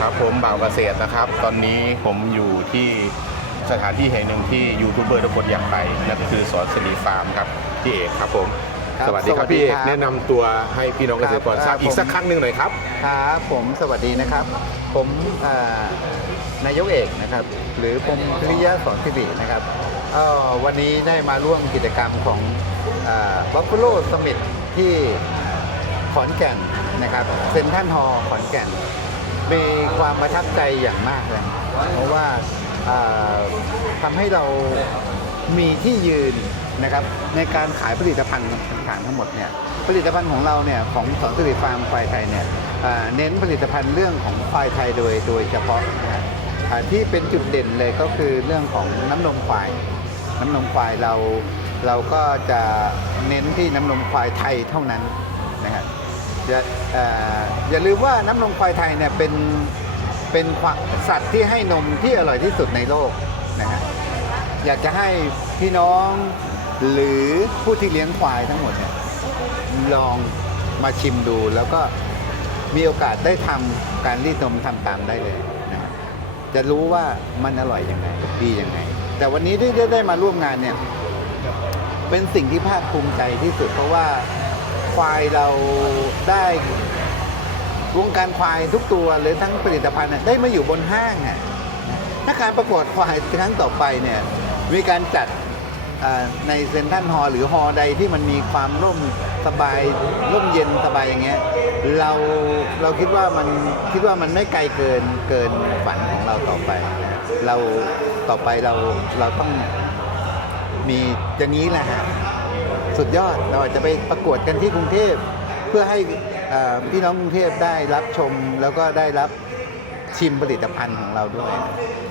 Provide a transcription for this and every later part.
ครับผมบ่าวเกษตรนะครับ ตอนนี้ผมอยู่ที่สถานที่แห่งหนึ่งที่ยูทูบเบอร์ทุกคนอยากไปนั่นก็คือสวนสิริฟาร์มครับพี่เอกครับผม ครับสวัสดีคสวัรับสดีพี่เอกครับแนะนำตัวให้พี่น้องเกษตรกรครับ ทราบอีกผมสักครั้งหนึ่งหน่อยครับ ครับผมสวัสดีนะครับ ผมอ่านายกเอกนะครับ หรือผมพิริยะสอนสิรินะครับเอ่อวันนี้ได้มาร่วมกิจกรรมของบัฟฟ a โลสมิ t ที่ขอนแก่นนะครับเซนทันฮอขอนแก่น มีความประทับใจอย่างมากเลย เพราะว่าอ่าทำให้เรามีที่ยืนนะครับในการขายผลิตภัณฑ์ต่างๆทั้งหมดเนี่ยผลิตภัณฑ์ของเราเนี่ยของสอนสิริฟาร์มควายไทยเนี่ยเน้นผลิตภัณฑ์เรื่องของควายไทยโดยโดยเฉพาะนะฮะอ่าที่เป็นจุดเด่นเลยก็คือเรื่องของน้ำนมควาย น้ำนมควายเราเราก็จะเน้นที่น้ำนมควายไทยเท่านั้น อย่าเอ่ออย่าลืมว่าน้ำนมควายไทยเนี่ยเป็นเป็นควาสัตว์ที่ให้นมที่อร่อยที่สุดในโลกนะฮะอยากจะให้พี่น้องหรือผู้ที่เลี้ยงควายทั้งหมดเนี่ยลองมาชิมดูแล้วก็มีโอกาสได้ทำการรีดนมทำตามได้เลยนะครับจะรู้ว่ามันอร่อยยังไงดียังไง แต่วันนี้ที่ได้ได้มาร่วมงานเนี่ย เป็นสิ่งที่ภาคภูมิใจที่สุดเพราะว่า ควายเราได้วงการควายทุกตัวหรือทั้งผลิตภัณฑ์ได้มาอยู่บนห้างอะถ้าการประกวดควายครั้งต่อไปเนี่ยมีการจัดในเซนทรัลฮอลล์หรือฮอลล์ใดที่มันมีความร่มสบายร่มเย็นสบายอย่างเงี้ยเราเราคิดว่ามันคิดว่ามันไม่ไกลเกินเกินฝันของเราต่อไป เราต่อไปเราเราต้องมีอย่างนี้แหละฮะ สุดยอด เราอาจจะไปประกวดกันที่กรุงเทพ เพื่อให้เอ่อพี่น้องกรุงเทพได้รับชมแล้วก็ได้รับชิมผลิตภัณฑ์ของเราด้วย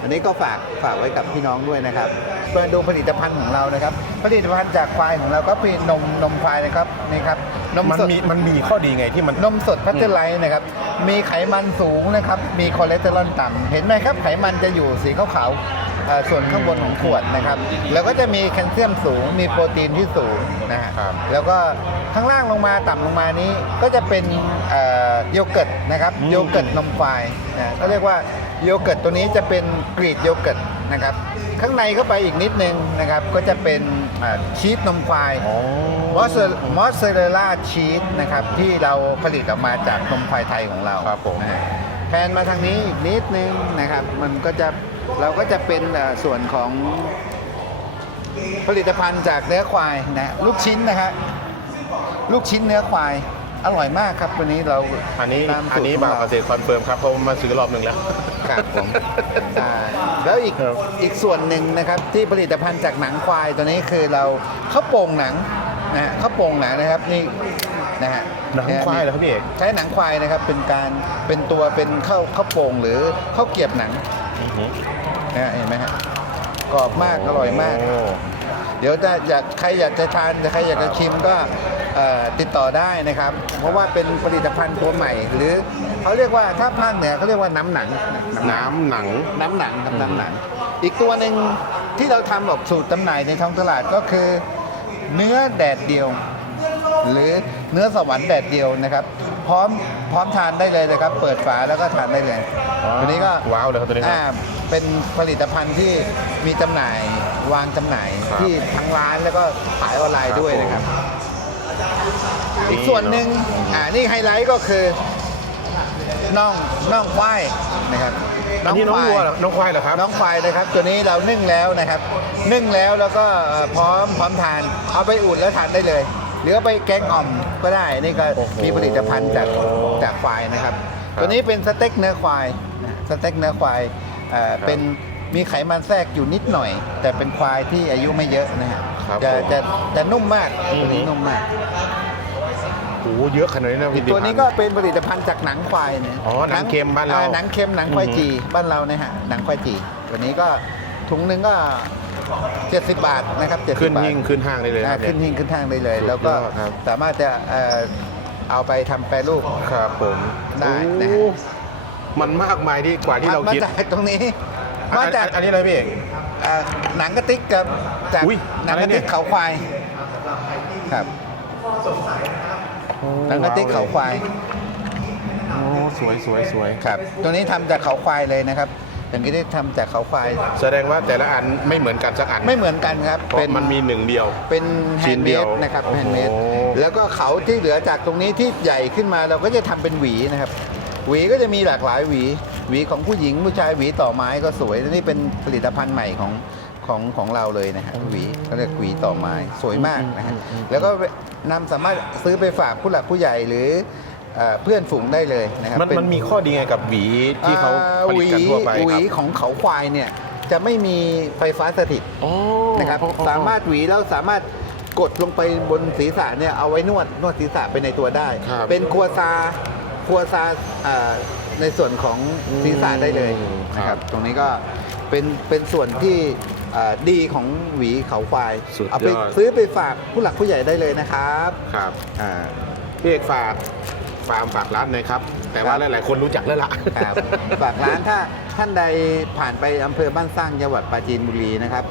อันนี้ก็ฝากฝากไว้กับพี่น้องด้วยนะครับมาดูผลิตภัณฑ์ของเรานะครับ ผลิตภัณฑ์จากควายของเราก็เป็นนมนมควายนะครับนี่ครับนมมันสดมีมันมีข้อดีไงที่มันนมสดพัชเจอร์ไลท์นะครับ มีไขมันสูงนะครับ มีคอเลสเตอรอลต่ำเห็นไหมครับ ไขมันจะอยู่สีขาวๆเอ่อ ส่วนข้างบนของขวดนะครับ แล้วก็จะมีแคลเซียมสูง มีโปรตีนที่สูงนะฮะครับ แล้วก็ข้างล่างลงมาต่ำลงมานี้ก็จะเป็นเอ่อโยเกิร์ตนะครับอืมโยเกิร์ตนมควายนะก็เรียกว่าโยเกิร์ตตัวนี้จะเป็นกรีกโยเกิร์ตนะครับ ข้างในเข้าไปอีกนิดนึงนะครับ ก็จะเป็นอ่าชีสนมควายอ๋อมอสมอสซาเรลล่าชีสนะครับที่เราผลิตออกมาจากนมควายไทยของเราครับผม นะฮะแพนมาทางนี้อีกนิดนึงนะครับ มันก็จะ เราก็จะเป็นเอ่อส่วนของผลิตภัณฑ์จากเนื้อควายนะลูกชิ้นนะฮะลูกชิ้นเนื้อควายอร่อยมากครับวันนี้เราอันนี้ตามอันสูตรนี้ของบ่าวเราเกษตรคอนเฟิร์มครับเพราะมาซื้อรอบหนึ่งแล้วครับผมอ่าแล้วอีกครับอีกส่วนหนึ่งนะครับที่ผลิตภัณฑ์จากหนังควายตัวนี้คือเราข้าวโป่งหนังนะฮะข้าวโป่งหนังนะครับนี่นะฮะหนังควายเหรอครับพี่เอกใช้หนังควายนะครับเป็นการเป็นตัวเป็นข้าวข้าวโป่งหรือข้าวเกรียบหนัง อือหือนะฮะเห็นไหมฮะกรอบมากอร่อยมาก โเดี๋ยวจะอยากใครอยากจะทานใครอยากจะชิมก็เอ่อติดต่อได้นะครับ เพราะว่าเป็นผลิตภัณฑ์ตัวใหม่ หรือเขาเรียกว่าถ้าภาคเหนือเขาเรียกว่าน้ำหนังน้ำหนัง น้ำหนังครับน้ำหนัง อีกตัวหนึ่งที่เราทำแบบสูตรจำหน่ายในท้องตลาดก็คือ เนื้อแดดเดียว หรือเนื้อสวรรค์แดดเดียวนะครับ พร้อมพร้อมทานได้เลยนะครับ เปิดฝาแล้วก็ทานได้เลยอ๋อตัวนี้ก็ว้าวเลยครับตัวนี้ครับ อ่าเป็นผลิตภัณฑ์ที่มีจำหน่ายวางจำหน่ายครับที่ทั้งร้านแล้วก็ขายออนไลน์ด้วยนะครับนี่อีกส่วนหนึ่งอ่านี่ไฮไลท์ก็คือน่องน่องควายนะครับอันนี้น้องควายวัวเหรอน้องควายเหรอครับ น้องควายนะครับ ตัวนี้เรานึ่งแล้วนะครับ นึ่งแล้วแล้วก็เอ่อพร้อมพร้อมทาน เอาไปอุ่นแล้วทานได้เลย หรือเอาไปแกงอ่อมก็ได้ นี่ก็โอ้โหมีผลิตภัณฑ์จากจากควายนะครับครับ ตัวนี้เป็นสเต็กเนื้อควายนะสเต็กเนื้อควายเอ่อครับเป็นมีไขมันแทรกอยู่นิดหน่อย แต่เป็นควายที่อายุไม่เยอะนะฮะครับจะผมจะจะนุ่มมากอืม ตัวนี้นุ่มมาก โอ้โหเยอะขนาดนี้นะอีพี่กตัวนี้ก็เป็นผลิตภัณฑ์จากหนังควายเนี่ยอ๋อหนังเค็มบ้านเราอ่หนังเค็มหนังควายอือฮึจีบ้านเราเนี่ยฮะหนังควายจี ตัวนี้ก็ถุงหนึ่งก็ 70 บาทนะครับ70ขึ้นบาทหิ้งขึ้นห้างได้เลยอ่าครับขึ้นหิ้งขึ้นทางได้เลย สุดยอดแล้วก็ครับ สามารถจะเอ่อเอาไปทำแปรรูป ครับผมได้นะฮะ โอ้มันมากมายที่กว่าที่เรามาคิดจากตรงนี้อันมาจากอันอันนี้อะไรพี่เอกอ่าหนังกระติกกับจากอุ๊ยหนังกระอะไรเนี่ติกยเขาควายครับหนังกระติกเขาควายโอ้สวยสวยสวยครับ ตัวนี้ทำจากเขาควายเลยนะครับ อย่างนี้ได้ทำจากเขาควาย แสดงว่าแต่ละอันไม่เหมือนกันสักอันไม่เหมือนกันครับเพราะมันมีหนึ่งเดียว เป็นแฮชิ้นนด์เดีเมยวดนะครับโอ้โห แฮนด์เมดแล้วก็เขาที่เหลือจากตรงนี้ที่ใหญ่ขึ้นมาเราก็จะทำเป็นหวีนะครับ หวีก็จะมีหลากหลายหวี หวีของผู้หญิงผู้ชายหวีต่อไม้ก็สวยและนี่เป็นผลิตภัณฑ์ใหม่ของของของเราเลยนะฮะหวีเขาเรียกหวีต่อไม้สวยมากนะฮะแล้วก็นำสามารถซื้อไปฝากผู้หลักผู้ใหญ่หรือ เอ่อเพื่อนฝูงได้เลยนะครับมันเป็ มันมีข้อดีไงกับหวีที่เขาผลิตกันทั่วไปหควีรับของเขาควายเนี่ยจะไม่มีไฟฟ้าสถิตอ๋อนะครับสามารถหวีแล้วสามารถกดลงไปบนศีรษะเนี่ยเอาไว้นวดนวดศีรษะไปในตัวได้ ครับเป็นครัวซาครัวซาอ่าในส่วนของศีรษะได้เลยอืมนะคครัรับบตรงนี้ก็เป็นเป็นส่วนที่อ่าดีของหวีเขาควายสุดยอดเอาไปซื้อไปฝากผู้หลักผู้ใหญ่ได้เลยนะครับครับอ่า พี่เอกฝาก ฟาร์มฝากร้านหน่อยครับ แต่ว่าครับหลายๆคนรู้จักแล้วล่ะ ครับฝากร้านถ้าท่านใดผ่านไปอำเภอบ้านสร้างจังหวัดปราจีนบุรีนะครับ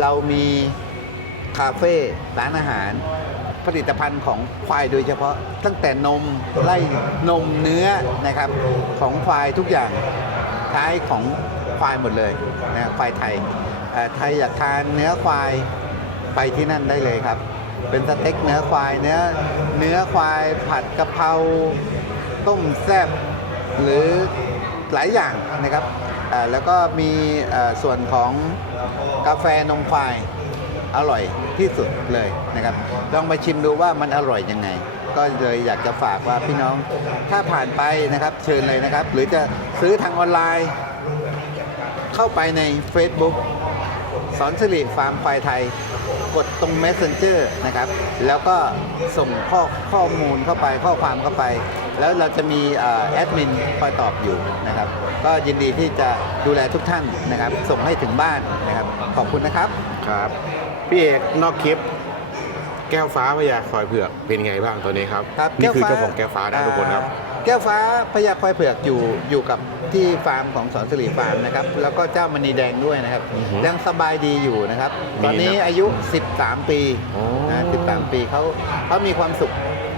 เรามีคาเฟ่ร้านอาหาร ผลิตภัณฑ์ของควายโดยเฉพาะตั้งแต่นมไล่นมเนื้อนะครับ ของควายทุกอย่างใช้ของควายหมดเลยนะควายไทยเอ่อไทยอยากทานเนื้อควายไปที่นั่นได้เลยครับ เป็นสเต็กเนื้อควายเนื้อเนื้อควายผัดกะเพราต้มแซ่บหรือหลายอย่างนะครับแล้วก็มีส่วนของกาแฟนมควายอร่อยที่สุดเลยนะครับลองมาชิมดูว่ามันอร่อยยังไง ก็เลยอยากจะฝากว่าพี่น้องถ้าผ่านไปนะครับเชิญเลยนะครับ หรือจะซื้อทางออนไลน์ เข้าไปใน Facebook สอนสิริฟาร์มควายไทย กดตรง Messenger นะครับ แล้วก็ส่งข้อข้อมูลเข้าไปข้อความเข้าไป แล้วเราจะมีแอดมินคอยตอบอยู่นะครับ ก็ยินดีที่จะดูแลทุกท่านนะครับ ส่งให้ถึงบ้านนะครับ ขอบคุณนะครับ ครับ พี่เอกนอกคลิป แก้วฟ้าพญาคอยเผือกเป็นไงบ้างตัวนี้ครับครับนี่คือแก้วฟ้าเจ้าของแก้วฟ้านะทุกคนครับอ่าแก้วฟ้าพญาควายเผือกอยู่อยู่กับที่ฟาร์มของสอนสิริฟาร์มนะครับ แล้วก็เจ้ามณีแดงด้วยนะครับอือฮึยังสบายดีอยู่นะครับมีตอนนี้นะอายุ 13 ปีโอ้นะ13 ปีเขาเขามีความสุข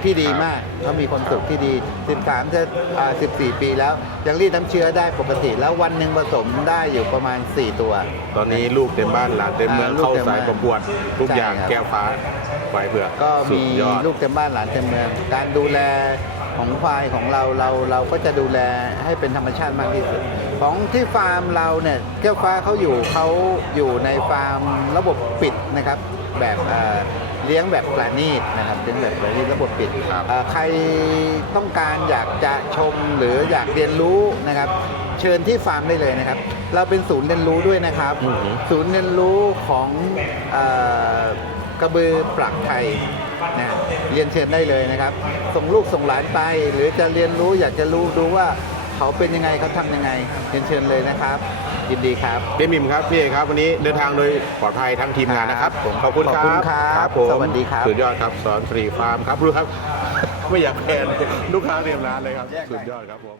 ที่ดีครับมากเขามีความสุขที่ดี 13จะอ่า14 ปีแล้ว ยังรีดน้ำเชื้อได้ปกติ แล้ววันหนึ่งผสมได้อยู่ประมาณ 4 ตัว ตอนนี้ลูกเต็มบ้านหลานเต็มเมืองอ่าลูกเข้าเต็มสายบ้านประกวดทุกอย่างใช่ครับแก้วฟ้าควายเผือกก็สุมีดยอดลูกเต็มบ้านหลานเต็มเมือง การดูแลของควายของเราเราเราก็จะดูแลให้เป็นธรรมชาติมากที่สุด ของที่ฟาร์มเราเนี่ยแก้วฟ้าเขาอยู่เขาอยู่ในฟาร์มระบบปิดนะครับแบบ เอ่อเลี้ยงแบบปราณีตนะครับเลี้ยงแบบปราณีตระบบปิดครับเอ่อใครต้องการอยากจะชมหรืออยากเรียนรู้นะครับ เชิญที่ฟาร์มได้เลยนะครับ เราเป็นศูนย์เรียนรู้ด้วยนะครับอือหือศูนย์เรียนรู้ของเอ่อกระบือปลักไทยนะเรียนเชิญได้เลยนะครับ ส่งลูกส่งหลานไป หรือจะเรียนรู้อยากจะรู้ดูว่า เขาเป็นยังไงเขาทำยังไงเรียนเชิญเลยนะครับ ยินดีครับ เบมิมครับพี่เอกครับวันนี้เดินทางโดยปลอดภัยทั้งทีมงานนะครับครับขอบคุณคขรัอบบคุณครับผมสวัสดีครับ สุดยอดครับสอนฟรีฟาร์มครับรู้ครับ ไม่อยากแพนลูกค้าเรียมร้านเลยครับ สุดยอดครับผม